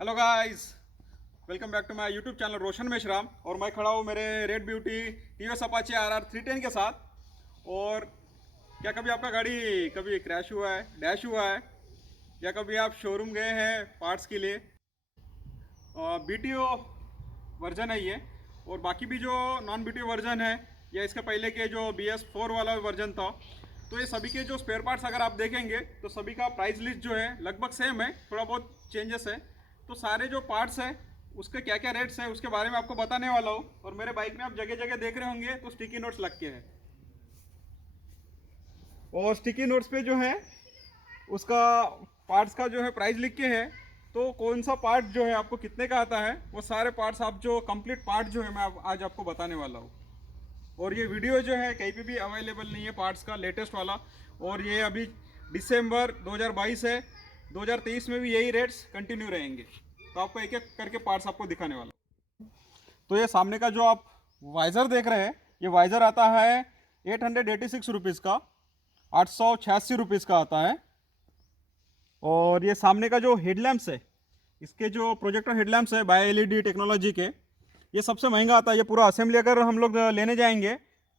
Hello guys, welcome back to my YouTube channel Roshan Meshram. और मैं खड़ा हूँ मेरे red beauty TVS Apache RR 310 के साथ। और क्या कभी आपका गाड़ी कभी क्रैश हुआ है, डैश हुआ है, या कभी आप शोरूम गए हैं पार्ट्स के लिए? बीटीओ वर्जन है ये। और बाकी भी जो नॉन बीटीओ वर्जन है या इसके पहले के जो BS4 वाला वर्जन था, तो ये सभी के जो स्पेयर पार्ट्स अगर आप देखेंगे तो सभी का प्राइस लिस्ट जो है लगभग सेम है, थोड़ा बहुत चेंजेस है। तो सारे जो पार्ट्स हैं उसके क्या क्या रेट्स हैं उसके बारे में आपको बताने वाला हूँ। और मेरे बाइक में आप जगह जगह देख रहे होंगे तो स्टिकी नोट्स लग के हैं, और स्टिकी नोट्स पे जो है उसका पार्ट्स का जो है प्राइस लिख के है। तो कौन सा पार्ट जो है आपको कितने का आता है, वो सारे पार्ट्स आप जो कंप्लीट पार्ट जो है मैं आज आपको बताने वाला हूँ। और ये वीडियो जो है कहीं पे भी अवेलेबल नहीं है पार्ट्स का लेटेस्ट वाला। और ये अभी दिसंबर 2022 है, 2023 में भी यही रेट्स कंटिन्यू रहेंगे। तो आपको एक एक करके पार्ट्स आपको दिखाने वाला हूँ। तो ये सामने का जो आप वाइज़र देख रहे हैं, ये वाइज़र आता है 886 रुपीज़ का, 886 रुपीज़ का आता है। और ये सामने का जो हेडलैम्प्स है, इसके जो प्रोजेक्टर हेडलैम्प्स है बाय एलईडी टेक्नोलॉजी के, ये सबसे महंगा आता है। ये पूरा असेंबली अगर हम लोग लेने जाएंगे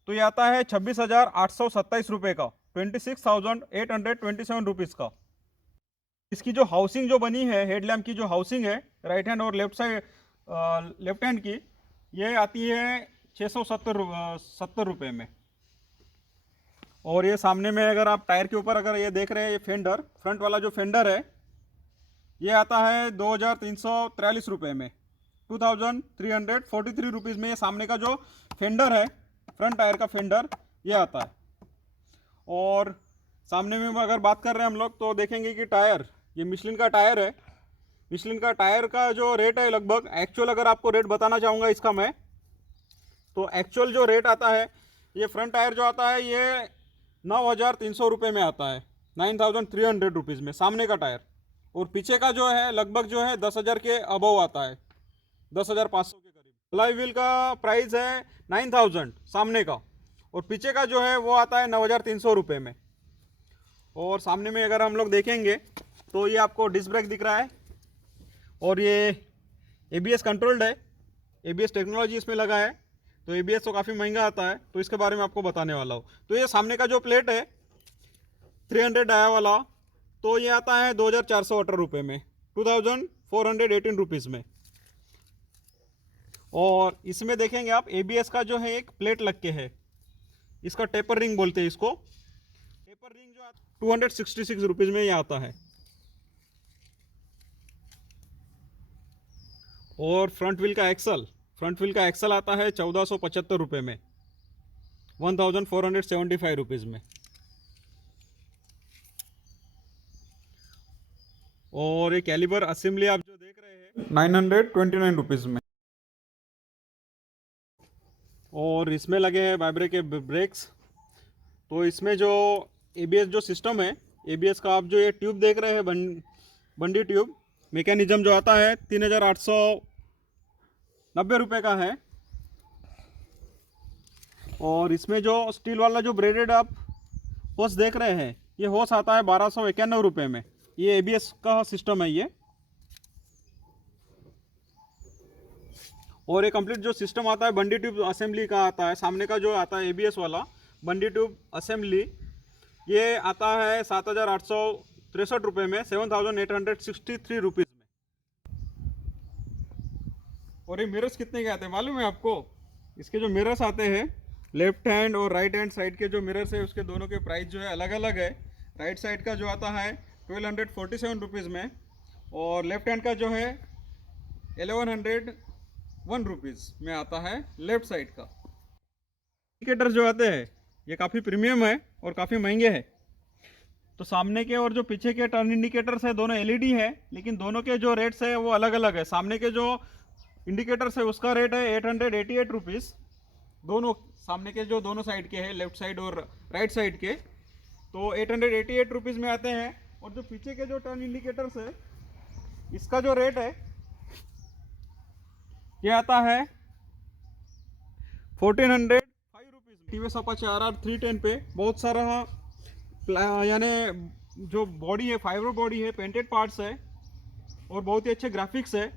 तो ये आता है 26,827 रुपये का, 26,827 रुपीज़ का। इसकी जो हाउसिंग जो बनी है, हेडलैम्प की जो हाउसिंग है राइट हैंड और लेफ्ट साइड लेफ्ट हैंड की, ये आती है 670 रुपये में। और ये सामने में अगर आप टायर के ऊपर अगर ये देख रहे हैं, ये फेंडर फ्रंट वाला जो फेंडर है, ये आता है 2,343 रुपये में, 2,343 रुपीज़ में। ये सामने का जो फेंडर है, फ्रंट टायर का फेंडर, ये आता है। और सामने में अगर बात कर रहे हैं हम लोग तो देखेंगे कि टायर, ये मिशलिन का टायर है। मिशलिन का टायर का जो रेट है लगभग, एक्चुअल अगर आपको रेट बताना चाहूँगा इसका मैं, तो एक्चुअल जो रेट आता है, ये फ्रंट टायर जो आता है ये 9,300 रुपये में आता है, 9,300 रुपीज़ में सामने का टायर। और पीछे का जो है लगभग जो है 10,000 के अबव आता है, 10,500 के करीब। अलॉय व्हील का प्राइस है 9,000 सामने का, और पीछे का जो है वो आता है 9,300 रुपये में। और सामने में अगर हम लोग देखेंगे तो ये आपको डिस्क ब्रेक दिख रहा है, और ये ABS कंट्रोल्ड है, ABS टेक्नोलॉजी इसमें लगा है। तो ABS तो काफ़ी महंगा आता है, तो इसके बारे में आपको बताने वाला हूँ। तो ये सामने का जो प्लेट है 300 डाया वाला, तो ये आता है 2,418 रुपये में, 2,418 रुपीज़ में। और इसमें देखेंगे आप ABS का जो है एक प्लेट लग के है, इसका टेपर रिंग बोलते हैं इसको। टेपर रिंग जो 266 रुपीज़ में ये आता है। और फ्रंट व्हील का एक्सल आता है 1,475 रुपये में, 1,475 रुपीज़ में। और ये कैलिबर असेंबली आप जो देख रहे हैं 929 रुपीज़ में। और इसमें लगे हैं वाइब्रे के ब्रेक्स। तो इसमें जो ABS जो सिस्टम है, ABS का आप जो ये ट्यूब देख रहे हैं, बंडी ट्यूब मैकेनिज्म जो आता है 3,890 रुपये का है। और इसमें जो स्टील वाला जो ब्रेडेड आप होस देख रहे हैं, ये होस आता है 1,291 रुपये में। ये ABS का सिस्टम है ये। और ये कंप्लीट जो सिस्टम आता है बंडी ट्यूब असेंबली का आता है, सामने का जो आता है ABS वाला बंडी ट्यूब असेंबली, ये आता है 7,863 रुपये में, 7,863 रुपीज़ में। और ये मिरर्स कितने के आते हैं मालूम है आपको? इसके जो मिरर्स आते हैं लेफ्ट हैंड और राइट हैंड साइड के जो मिरर्स है, उसके दोनों के प्राइस जो है अलग अलग है। राइट साइड का जो आता है 1,247 रुपीज़ में, और लेफ्ट हैंड का जो है 1,101 रुपीज़ में आता है लेफ्ट साइड का। इंडिकेटर्स जो आते हैं ये काफ़ी प्रीमियम है और काफ़ी महंगे हैं। तो सामने के और जो पीछे के टर्न इंडिकेटर्स है दोनों LED है, लेकिन दोनों के जो रेट्स है वो अलग अलग है। सामने के जो इंडिकेटर्स है उसका रेट है 888 रुपीज़, दोनों सामने के जो दोनों साइड के हैं, लेफ्ट साइड और राइट साइड के, तो 888 रुपीज़ में आते हैं। और जो पीछे के जो टर्न इंडिकेटर्स है, इसका जो रेट है ये आता है 1,405 रुपीज़। टीवीएस अपाचे RR 310 पे बहुत सारा यानी जो बॉडी है, फाइबर बॉडी है, पेंटेड पार्ट्स है, और बहुत ही अच्छे ग्राफिक्स है,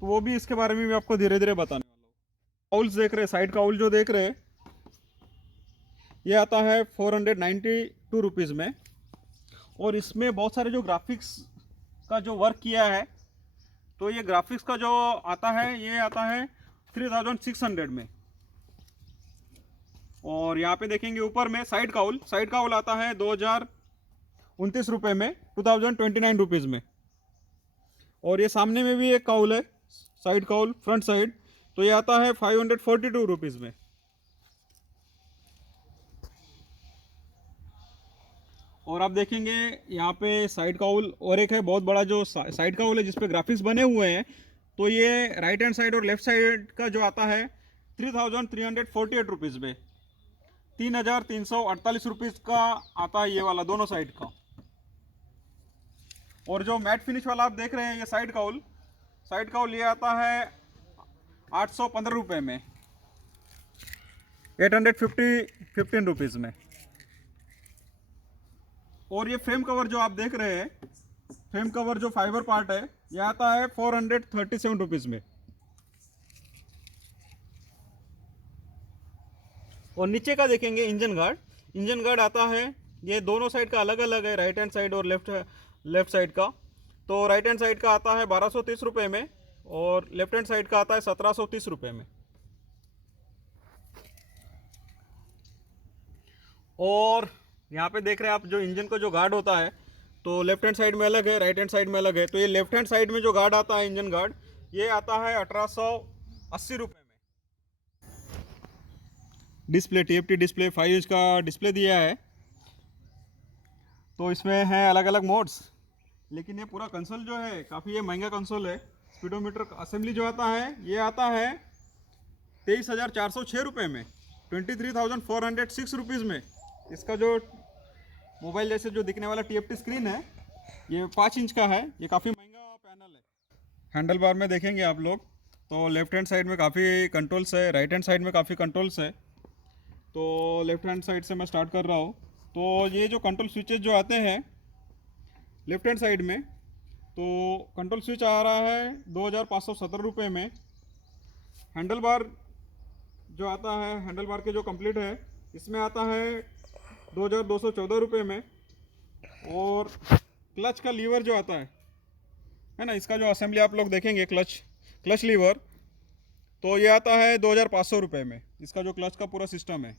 तो वो भी इसके बारे में भी आपको धीरे धीरे बताने वाला हूँ। काउल्स देख रहे हैं, साइड काउल जो देख रहे हैं, ये आता है 492 रुपीज़ में। और इसमें बहुत सारे जो ग्राफिक्स का जो वर्क किया है, तो ये ग्राफिक्स का जो आता है ये आता है 3600 में। और यहाँ पे देखेंगे ऊपर में साइड काउल आता है 2029 रुपये में, 2029 रुपीज़ में। और ये सामने में भी एक काउल है, साइड काउल फ्रंट साइड, तो ये आता है 542 रुपीज़ में। और आप देखेंगे यहाँ पे साइड काउल और एक है बहुत बड़ा जो साइड काउल है जिसपे ग्राफिक्स बने हुए हैं, तो ये राइट हैंड साइड और लेफ्ट साइड का जो आता है 3348 रुपीज़ में, 3348 रुपीज़ का आता है ये वाला दोनों साइड का। और जो मैट फिनिश वाला आप देख रहे हैं ये साइड काउल ये आता है 815 रुपये में, 815 रुपीज़ में। और ये फ्रेम कवर जो आप देख रहे हैं, फ्रेम कवर जो फाइबर पार्ट है, ये आता है 437 रुपीज़ में। और नीचे का देखेंगे इंजन गार्ड आता है, ये दोनों साइड का अलग अलग है, राइट हैंड साइड और लेफ्ट साइड का। तो राइट हैंड साइड का आता है 1230 रुपये में और लेफ्ट हैंड साइड का आता है 1730 रुपये में। और यहाँ पे देख रहे हैं आप जो इंजन का जो गार्ड होता है, तो लेफ्ट हैंड साइड में अलग है, राइट हैंड साइड में अलग है। तो ये लेफ्ट हैंड साइड में जो गार्ड आता है, इंजन गार्ड, ये आता है 1880 रुपये में। डिस्प्ले TFT डिस्प्ले 5 इंच का डिस्प्ले दिया है, तो इसमें है अलग अलग मोड्स। लेकिन ये पूरा कंसोल जो है काफ़ी ये महंगा कंसोल है। स्पीडोमीटर असेंबली जो आता है ये आता है 23,406 रुपये में, 23,406 रुपीज़ में। इसका जो मोबाइल जैसे जो दिखने वाला TFT स्क्रीन है, ये 5 इंच का है, ये काफ़ी महंगा पैनल है। हैंडल बार में देखेंगे आप लोग, तो लेफ्ट हैंड साइड में काफ़ी कंट्रोल्स है, राइट हैंड साइड में काफ़ी कंट्रोल्स है। तो लेफ्ट हैंड साइड से मैं स्टार्ट कर रहा हूँ। तो ये जो कंट्रोल स्विचेज जो आते हैं लेफ्ट हैंड साइड में, तो कंट्रोल स्विच आ रहा है 2,570 रुपये में। हैंडल बार जो आता है, हैंडल बार के जो कंप्लीट है, इसमें आता है 2,214 रुपये में। और क्लच का लीवर जो आता है ना, इसका जो असेंबली आप लोग देखेंगे, क्लच लीवर, तो ये आता है 2,500 रुपये में, इसका जो क्लच का पूरा सिस्टम है।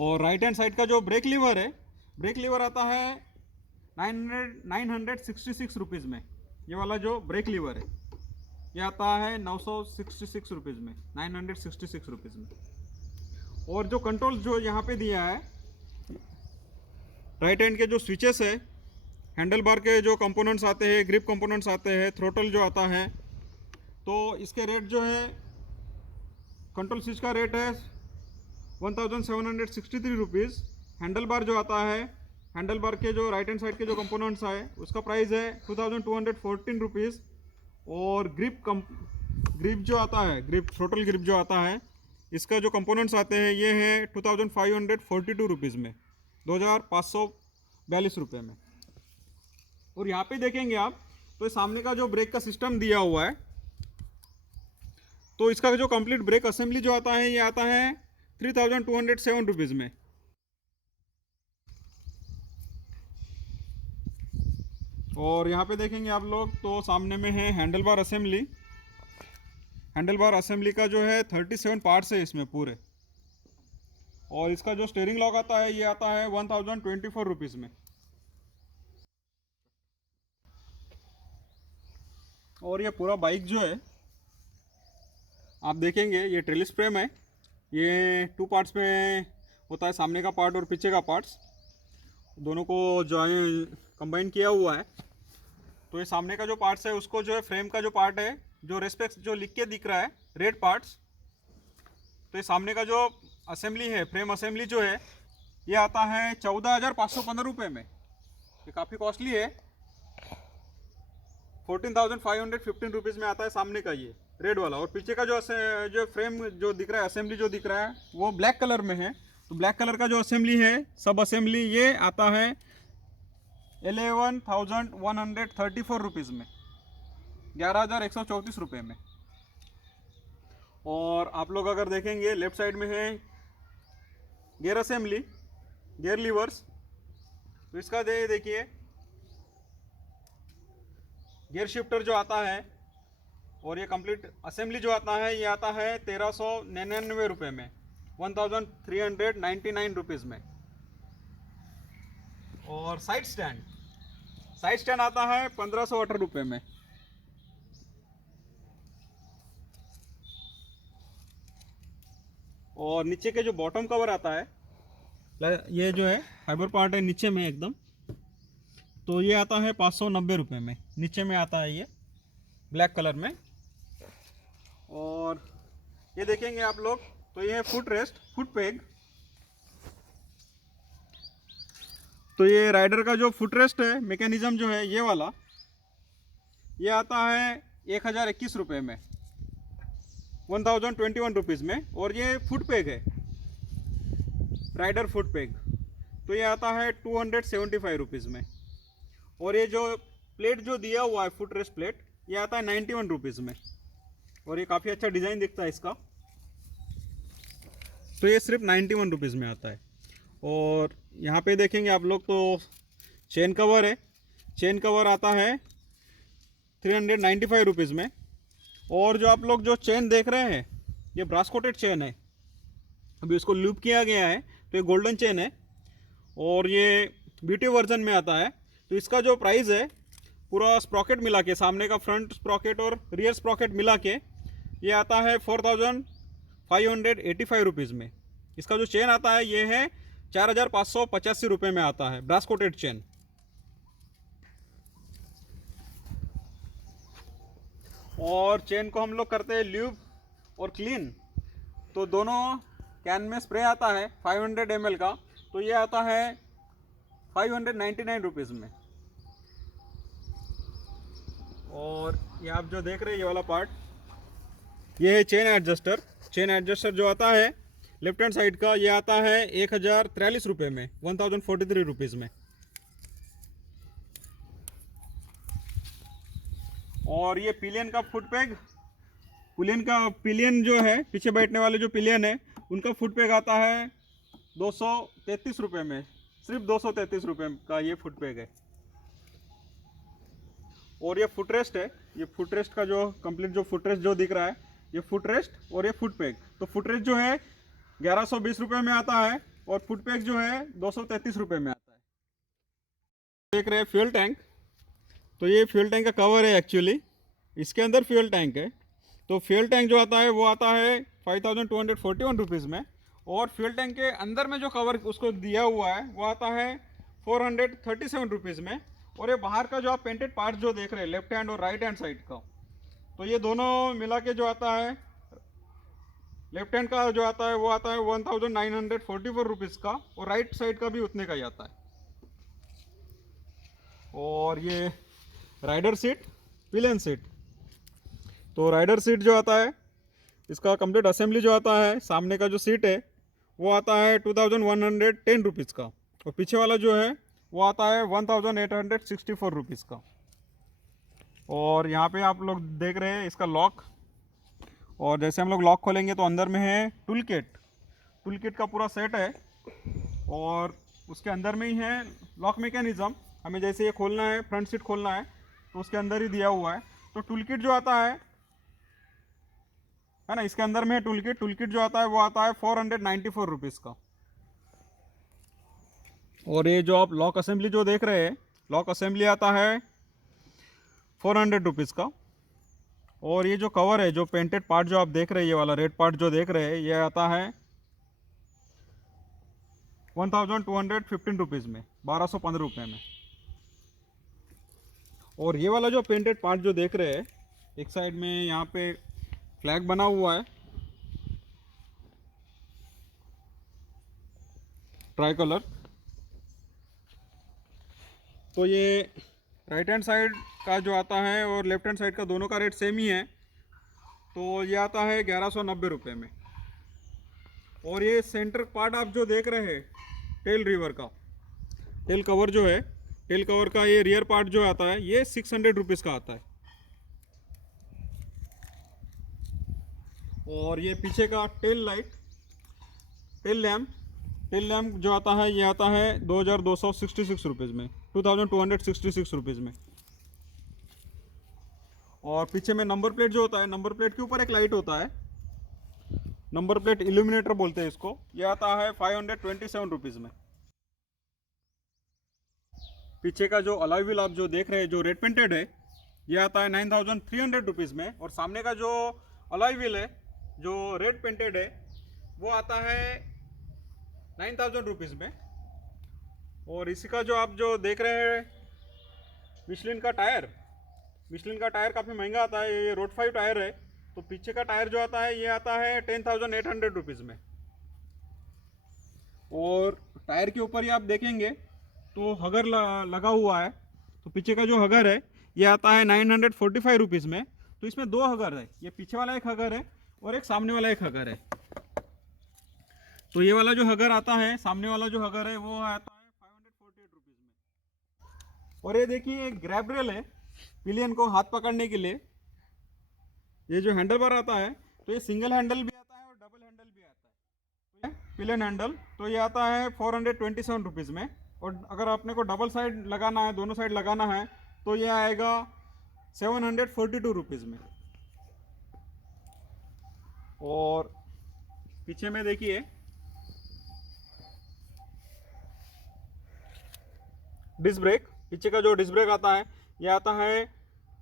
और राइट हैंड साइड का जो ब्रेक लीवर है, ब्रेक लीवर आता है 966 रुपीज़ में। ये वाला जो ब्रेक लीवर है ये आता है 966 रुपीज़ में, 966 रुपीज़ में। और जो कंट्रोल जो यहाँ पे दिया है, राइट हैंड के जो स्विचेस है, हैंडल बार के जो कंपोनेंट्स आते हैं, ग्रिप कंपोनेंट्स आते हैं, थ्रोटल जो आता है, तो इसके रेट जो है, कंट्रोल स्विच का रेट है 1,763 रुपीज़। हैंडल बार जो आता है, हैंडल बार के जो राइट हैंड साइड के जो कंपोनेंट्स आए, उसका प्राइस है 2,214 रुपीज़। और ग्रिप जो आता है, थ्रोटल ग्रिप जो आता है, इसका जो कंपोनेंट्स आते हैं ये है 2,542 रुपीज़ में, 2,542 रुपये में। और यहाँ पे देखेंगे आप, तो सामने का जो ब्रेक का सिस्टम दिया हुआ है, तो इसका जो कंप्लीट ब्रेक असेंबली जो आता है ये आता है 3,207 रुपीज़ में। और यहाँ पे देखेंगे आप लोग, तो सामने में है handle bar assembly. Handle bar assembly का जो है 37 पार्ट्स है इसमें पूरे। और इसका जो स्टीयरिंग लॉक आता है ये आता है 1,024 रुपीज़ में। और ये पूरा बाइक जो है आप देखेंगे, ये ट्रेलिस फ्रेम है, ये 2 पार्ट्स में होता है, सामने का पार्ट और पीछे का पार्ट्स, दोनों को जॉइन कंबाइन किया हुआ है। तो ये सामने का जो पार्ट्स है उसको जो है, फ्रेम का जो पार्ट है, जो रेस्पेक्ट जो लिख के दिख रहा है रेड पार्ट्स, तो ये सामने का जो असेंबली है, फ्रेम असेंबली जो है, ये आता है 14,515 रुपये में। ये काफ़ी कॉस्टली है, 14,515 रुपीज़ में आता है सामने का ये रेड वाला। और पीछे का जो फ्रेम जो दिख रहा है, असेंबली जो दिख रहा है, वो ब्लैक कलर में है। तो ब्लैक कलर का जो असेंबली है, सब असेंबली, ये आता है 11,134 रुपीज़ में, 11,134 रुपये में। और आप लोग अगर देखेंगे लेफ्ट साइड में है गियर असेंबली, गियर लीवर्स। तो इसका देखिए गियर शिफ्टर जो आता है और ये कंप्लीट असेंबली जो आता है, ये आता है 1,399 रुपये में, 1,399 रुपीज़ में। और साइड स्टैंड आता है 1,518 रुपये में। और नीचे के जो बॉटम कवर आता है, ये जो है फाइबर पार्ट है नीचे में एकदम, तो ये आता है 590 रुपये में, नीचे में आता है ये ब्लैक कलर में। और ये देखेंगे आप लोग तो ये है फुट रेस्ट, फुट पेग। तो ये राइडर का जो फुट रेस्ट है मैकेनिज्म जो है ये वाला, ये आता है 1,021 रुपये में, 1,021 रुपीज़ में। और ये फुट पेग है, राइडर फुट पेग, तो ये आता है 275 रुपीज़ में। और ये जो प्लेट जो दिया हुआ है फुट रेस्ट प्लेट, ये आता है 91 रुपीज़ में। और ये काफ़ी अच्छा डिज़ाइन दिखता है इसका, तो ये सिर्फ 91 रुपीज़ में आता है। और यहाँ पे देखेंगे आप लोग तो चेन कवर है, चेन कवर आता है 395 रुपीज़ में। और जो आप लोग जो चेन देख रहे हैं ये ब्रास कोटेड चेन है, अभी उसको लूप किया गया है, तो ये गोल्डन चेन है और ये ब्यूटी वर्जन में आता है। तो इसका जो प्राइस है पूरा स्प्रॉकेट मिला के, सामने का फ्रंट स्प्रॉकेट और रियर स्प्रॉकेट मिला के, ये आता है 4,585 रुपीज़ में। इसका जो चेन आता है ये है 4,585 रुपये में आता है, ब्रास कोटेड चेन। और चेन को हम लोग करते हैं ल्यूब और क्लीन, तो दोनों कैन में स्प्रे आता है 500 ml का, तो ये आता है 599 रुपीज़ में। और ये आप जो देख रहे हैं ये वाला पार्ट, ये है चेन एडजस्टर। चेन एडजस्टर जो आता है लेफ्ट हैंड साइड का, ये आता है 1,043 रुपये में, 1,043 रुपीज़ में। और ये पिलियन का फुट पेग, पिलियन जो है पीछे बैठने वाले जो पिलियन है उनका फुट पेग आता है 233 रुपये में, सिर्फ 233 रुपये का ये फुट पेग है। और ये फुट रेस्ट है, ये फुट रेस्ट का जो कंप्लीट जो फुट रेस्ट जो दिख रहा है, ये फुट रेस्ट और ये फुट पेग। तो फुट रेस्ट जो है 1,120 रुपये में आता है और फुट पेग जो है 233 रुपये में आता है। देख रहे हैं फ्यूल टैंक, तो ये फ्यूल टैंक का कवर है एक्चुअली, इसके अंदर फ्यूल टैंक है। तो फ्यूल टैंक जो आता है वो आता है 5,241 रुपीज़ में। और फ्यूल टैंक के अंदर में जो कवर उसको दिया हुआ है वो आता है 437 रुपीज़ में। और ये बाहर का जो आप पेंटेड पार्ट जो देख रहे हैं लेफ्ट हैंड और राइट हैंड साइड का, तो ये दोनों मिला के जो आता है, लेफ्ट हैंड का जो आता है वो आता है 1,944 रुपीज़ का, और राइट साइड का भी उतने का ही आता है। और ये राइडर सीट, पिलियन सीट, तो राइडर सीट जो आता है इसका कंप्लीट असेंबली जो आता है, सामने का जो सीट है वो आता है 2,110 रुपीज़ का, और पीछे वाला जो है वो आता है 1,864 रुपीज़ का। और यहाँ पे आप लोग देख रहे हैं इसका लॉक, और जैसे हम लोग लॉक खोलेंगे तो अंदर में है टूल किट का पूरा सेट है। और उसके अंदर में ही है लॉक मैकेनिज्म, हमें जैसे ये खोलना है, फ्रंट सीट खोलना है तो उसके अंदर ही दिया हुआ है। तो टूल किट जो आता है ना, इसके अंदर में है टूल किट जो आता है वो आता है 494 रुपीज़ का। और ये जो आप लॉक असेंबली जो देख रहे हैं, लॉक असेंबली आता है 400 रुपीज़ का। और ये जो कवर है, जो पेंटेड पार्ट जो आप देख रहे हैं, ये वाला रेड पार्ट जो देख रहे हैं, ये आता है 1,215 रुपीज़ में, 1,215 रुपये में। और ये वाला जो पेंटेड पार्ट जो देख रहे हैं, एक साइड में यहाँ पे फ्लैग बना हुआ है ट्राई कलर, तो ये राइट हैंड साइड का जो आता है और लेफ्ट हैंड साइड का दोनों का रेट सेम ही है, तो ये आता है 1,190 रुपये में। और ये सेंटर पार्ट आप जो देख रहे हैं टेल रिवर का, टेल कवर जो है टेल कवर का ये रियर पार्ट जो आता है ये 600 रुपीज़ का आता है। और ये पीछे का टेल लाइट, टेल लैम्प जो आता है ये आता है 2266 रुपीज़ में, 2266 रुपीज़ में। और पीछे में नंबर प्लेट जो होता है, नंबर प्लेट के ऊपर एक लाइट होता है, नंबर प्लेट इल्यूमिनेटर बोलते हैं इसको, ये आता है 527 रुपीज़ में। पीछे का जो अलॉय व्हील आप जो देख रहे हैं जो रेड पेंटेड है ये आता है 9300 रुपीज़ में। और सामने का जो अलॉय व्हील है जो रेड पेंटेड है वो आता है 9000 रुपीज़ में। और इसी का जो आप जो देख रहे हैं मिशलिन का टायर, मिशलिन का टायर काफ़ी महंगा आता है, ये रोड 5 टायर है। तो पीछे का टायर जो आता है ये आता है 10,800 रुपीज़ में। और टायर के ऊपर ही आप देखेंगे तो हगर लगा हुआ है, तो पीछे का जो हगर है ये आता है 945 रुपीज़ में। तो इसमें दो हगर है, ये पीछे वाला एक हगर है और एक सामने वाला एक हगर है। तो ये वाला जो हगर आता है, सामने वाला जो हगर है वो आता है 548 रुपीज़ में। और ये देखिए एक ग्रैब रेल है पिलियन को हाथ पकड़ने के लिए। ये जो हैंडल बार आता है तो ये सिंगल हैंडल भी आता है और डबल हैंडल भी आता है। तो ये पिलियन हैंडल तो ये आता है 427 रुपीज़ में। और अगर अपने को डबल साइड लगाना है, दोनों साइड लगाना है, तो ये आएगा 742 रुपीज़ में। और पीछे में देखिए डिस्क ब्रेक, पीछे का जो डिस्क ब्रेक आता है ये आता है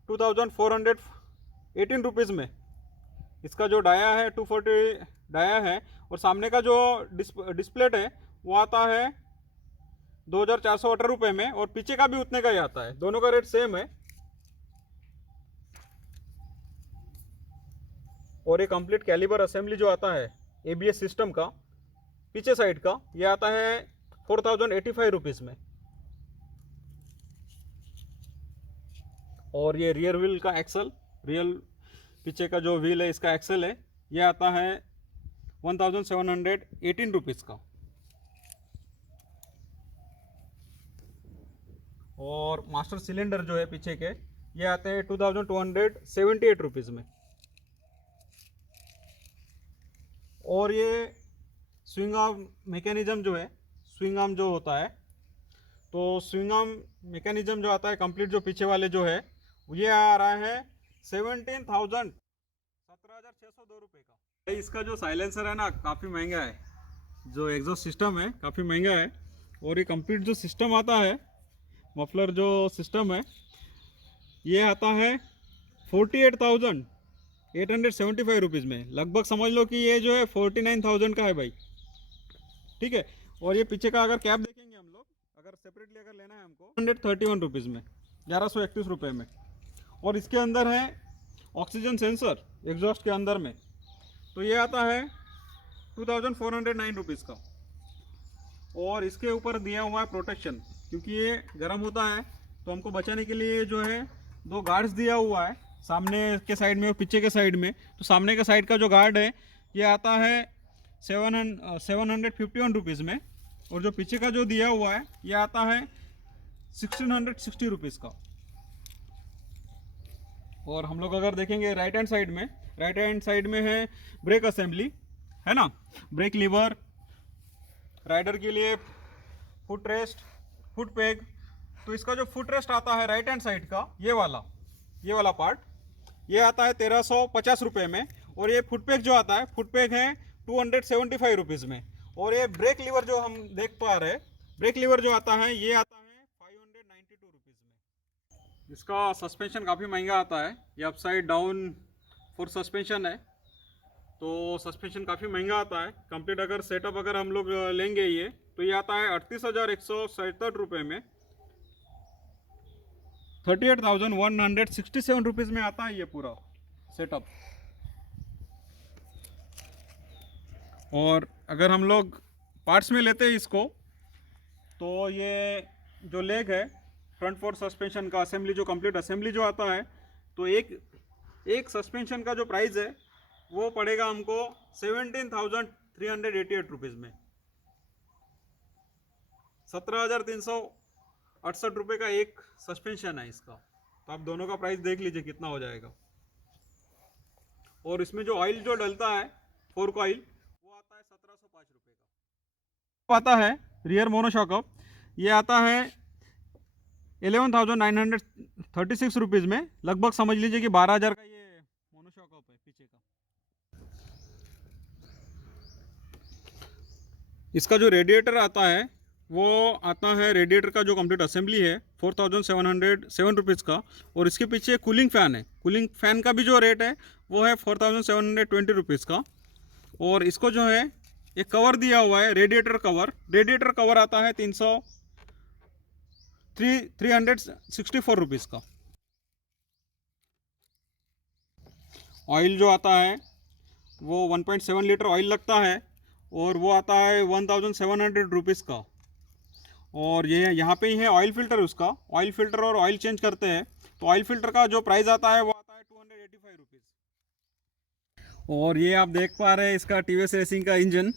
2418 रुपीज़ में। इसका जो डाया है 240 डाया है। और सामने का जो डिस्प्लेट है वो आता है 2418 रुपये में। और पीछे का भी उतने का ही आता है, दोनों का रेट सेम है। और ये कंप्लीट कैलिबर असेंबली जो आता है ABS सिस्टम का पीछे साइड का ये आता है 4085 रुपीज़ में। और ये रियर व्हील का एक्सल, रियल पीछे का जो व्हील है इसका एक्सल है ये आता है 1718 रुपीज़ का। और मास्टर सिलेंडर जो है पीछे के ये आते हैं 2278 रुपीज़ में। और ये स्विंग आर्म मैकेनिज्म जो है, स्विंग आर्म जो होता है, तो स्विंग आर्म मैकेनिज्म जो आता है कंप्लीट जो पीछे वाले जो है ये आ रहा है 17,602 रुपये का। इसका जो साइलेंसर है ना काफ़ी महंगा है, जो एग्जॉस्ट सिस्टम है काफ़ी महंगा है। और ये कंप्लीट जो सिस्टम आता है, मफलर जो सिस्टम है ये आता है 48,875 रुपीज़ में। लगभग समझ लो कि ये जो है 49,000 का है भाई, ठीक है। और ये पीछे का अगर कैप देखेंगे हम लोग, अगर सेपरेटली अगर लेना है हमको 131 रुपीज़ में, 1131 रुपये में। और इसके अंदर है ऑक्सीजन सेंसर एग्जॉस्ट के अंदर में, तो ये आता है 2409 रुपीज़ का। और इसके ऊपर दिया हुआ है प्रोटेक्शन, क्योंकि ये गर्म होता है तो हमको बचाने के लिए जो है दो गार्ड्स दिया हुआ है, सामने के साइड में और पीछे के साइड में। तो सामने के साइड का जो गार्ड है ये आता है 751 रुपीज़ में। और जो पीछे का जो दिया हुआ है ये आता है 1660 रुपीज़ का। और हम लोग अगर देखेंगे राइट हैंड साइड में है ब्रेक असेंबली, है ना, ब्रेक लीवर, राइडर के लिए फुट रेस्ट, फुट पेग। तो इसका जो फुट रेस्ट आता है राइट हैंड साइड का ये वाला पार्ट ये आता है 1350 रुपये में। और ये फुट पेग जो आता है, फुट पेग है 275 रुपीज़ में। और ये ब्रेक लीवर जो हम देख पा रहे हैं, ब्रेक लीवर जो आता है ये आता है 592 रुपीज़ में। इसका सस्पेंशन काफ़ी महंगा आता है, ये अपसाइड डाउन 4 सस्पेंशन है, तो सस्पेंशन काफ़ी महंगा आता है। कंप्लीट अगर सेटअप अगर हम लोग लेंगे ये तो ये आता है 38,167 रुपये में, 38,167 रुपीज़ में आता है ये पूरा सेटअप। और अगर हम लोग पार्ट्स में लेते हैं इसको तो ये जो लेग है फ्रंट फोर सस्पेंशन का असेंबली, जो कंप्लीट असेंबली जो आता है, तो एक सस्पेंशन का जो प्राइस है वो पड़ेगा हमको 17,388 रुपीज़ में, 17,388 ₹68 का एक सस्पेंशन है इसका। तो आप दोनों का प्राइस देख लीजिए कितना हो जाएगा। और इसमें जो ऑयल जो डलता है फोर्क ऑयल वो आता है ₹1705 का। आता है रियर मोनोशॉक अप, ये आता है 11,936 रुपीज़ में। लगभग समझ लीजिए कि 12,000 का ये मोनोशॉक अप है पीछे का। इसका जो रेडिएटर आता है वो आता है, रेडिएटर का जो कंप्लीट असेंबली है 4,707 रुपीज़ का। और इसके पीछे कूलिंग फ़ैन है, कूलिंग फ़ैन का भी जो रेट है वो है 4,720 रुपीज़ का। और इसको जो है एक कवर दिया हुआ है, रेडिएटर कवर। रेडिएटर कवर आता है 364 रुपीज़ का। ऑयल जो आता है वो 1.7 लीटर ऑयल लगता है और वो आता है 1,700 रुपीज़ का। और ये यहाँ पे ही है ऑयल फ़िल्टर, उसका ऑयल फ़िल्टर और ऑयल चेंज करते हैं। तो ऑयल फ़िल्टर का जो प्राइस आता है वो आता है 285 रुपीज़। और ये आप देख पा रहे हैं इसका टीवीएस रेसिंग का इंजन,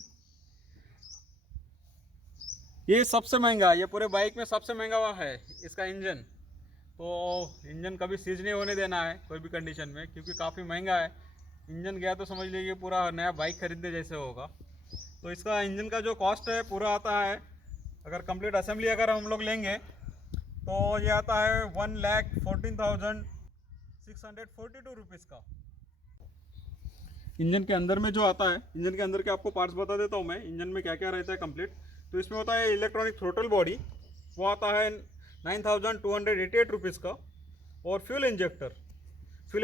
ये सबसे महंगा, ये पूरे बाइक में सबसे महंगा है इसका इंजन। तो इंजन कभी सीज नहीं होने देना है कोई भी कंडीशन में, क्योंकि काफ़ी महंगा है। इंजन गया तो समझ लीजिए पूरा नया बाइक खरीदने जैसे होगा। तो इसका इंजन का जो कॉस्ट है पूरा आता है, अगर कंप्लीट असेंबली अगर हम लोग लेंगे तो ये आता है 1,14,642 रुपीज़ का। इंजन के अंदर में जो आता है, इंजन के अंदर के आपको पार्ट्स बता देता हूँ मैं, इंजन में क्या क्या रहता है कंप्लीट। तो इसमें होता है इलेक्ट्रॉनिक थ्रोटल बॉडी, वो आता है 9,288 रुपीज़ का। और फ्यूल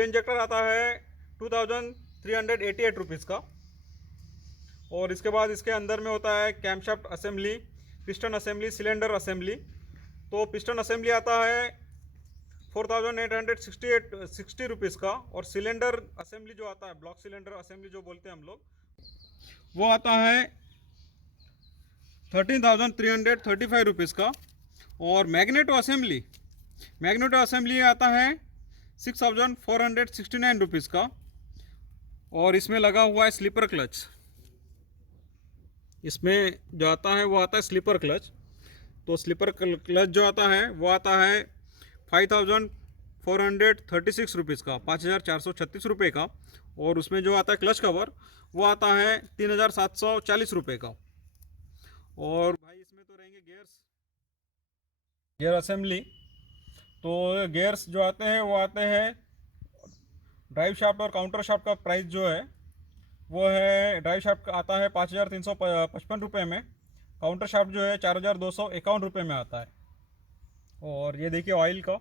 इंजेक्टर आता है 2,388 रुपीज़ का। और इसके बाद इसके अंदर में होता है camshaft assembly, piston assembly, cylinder assembly. तो पिस्टन असेंबली आता है 4,860 रुपीज़ का। और सिलेंडर असेंबली जो आता है, ब्लॉक सिलेंडर असेंबली जो बोलते हैं हम लोग, वो आता है 13,335 रुपीज़ का। और मैग्नेटो असेंबली आता है 6,469 रुपीज़ का। और इसमें लगा हुआ है स्लीपर क्लच, इसमें जो आता है वो आता है स्लीपर क्लच। तो स्लीपर क्लच जो आता है वो आता है 5,436 रुपीज़ का, 5,436 रुपये का। और उसमें जो आता है क्लच कवर वो आता है 3,740 रुपये का। और भाई इसमें तो रहेंगे गियर असेंबली। तो गियर्स जो आते हैं वो आते हैं, ड्राइव शाफ्ट और काउंटर शाफ्ट का प्राइस जो है वो है, ड्राइव शाफ्ट आता है 5,355 रुपये में, काउंटर शाफ्ट जो है 4,251 रुपये में आता है। और ये देखिए ऑयल का,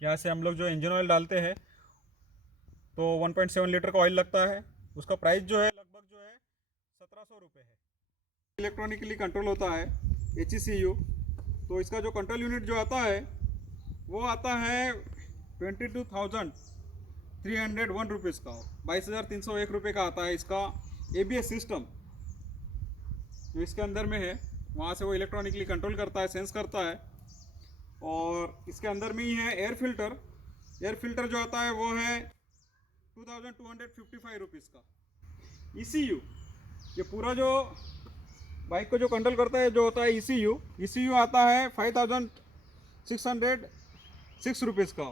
यहाँ से हम लोग जो इंजन ऑयल डालते हैं तो 1.7 लीटर का ऑयल लगता है, उसका प्राइस जो है लगभग जो है 1,700 रुपये है। इलेक्ट्रॉनिकली कंट्रोल होता है HECU। तो इसका जो कंट्रोल यूनिट जो आता है वो आता है 22,301 रुपीज़ का, 22,301 रुपये का आता है। इसका ABS सिस्टम जो इसके अंदर में है, वहाँ से वो इलेक्ट्रॉनिकली कंट्रोल करता है, सेंस करता है। और इसके अंदर में ही है एयर फिल्टर जो आता है वो है 2,255 रुपीज़ का। ECU, ये पूरा जो बाइक को जो कंट्रोल करता है जो होता है ECU आता है 5,606 रुपीज़ का,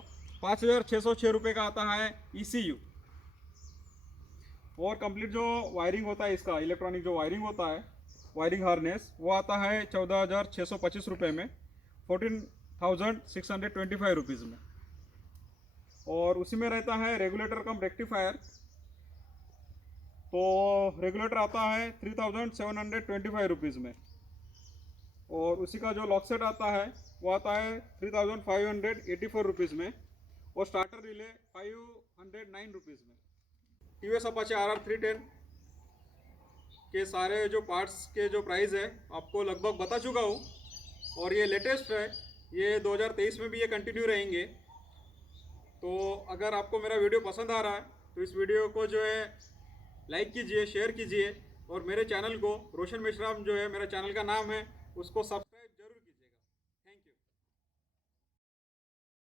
5,606 रुपये का आता है ECU। और कंप्लीट जो वायरिंग होता है इसका, इलेक्ट्रॉनिक जो वायरिंग होता है, वायरिंग हार्नेस, वो आता है 14,625 रुपये में, 14,625 रुपीज़ में। और उसी में रहता है रेगुलेटर कम रेक्टिफायर। तो रेगुलेटर आता है 3,725 रुपीज़ में। और उसी का जो लॉक सेट आता है वो आता है 3,584 रुपीज़ में। और स्टार्टर रिले 509 रुपीज़ में। TVS अपाचे RR 310 के सारे जो पार्ट्स के जो प्राइस है आपको लगभग बता चुका हूँ। और ये लेटेस्ट है, ये 2023 में भी ये कंटिन्यू रहेंगे। तो अगर आपको मेरा वीडियो पसंद आ रहा है तो इस वीडियो को जो है लाइक कीजिए, शेयर कीजिए। और मेरे चैनल को, रोशन मेश्राम जो है मेरा चैनल का नाम है, उसको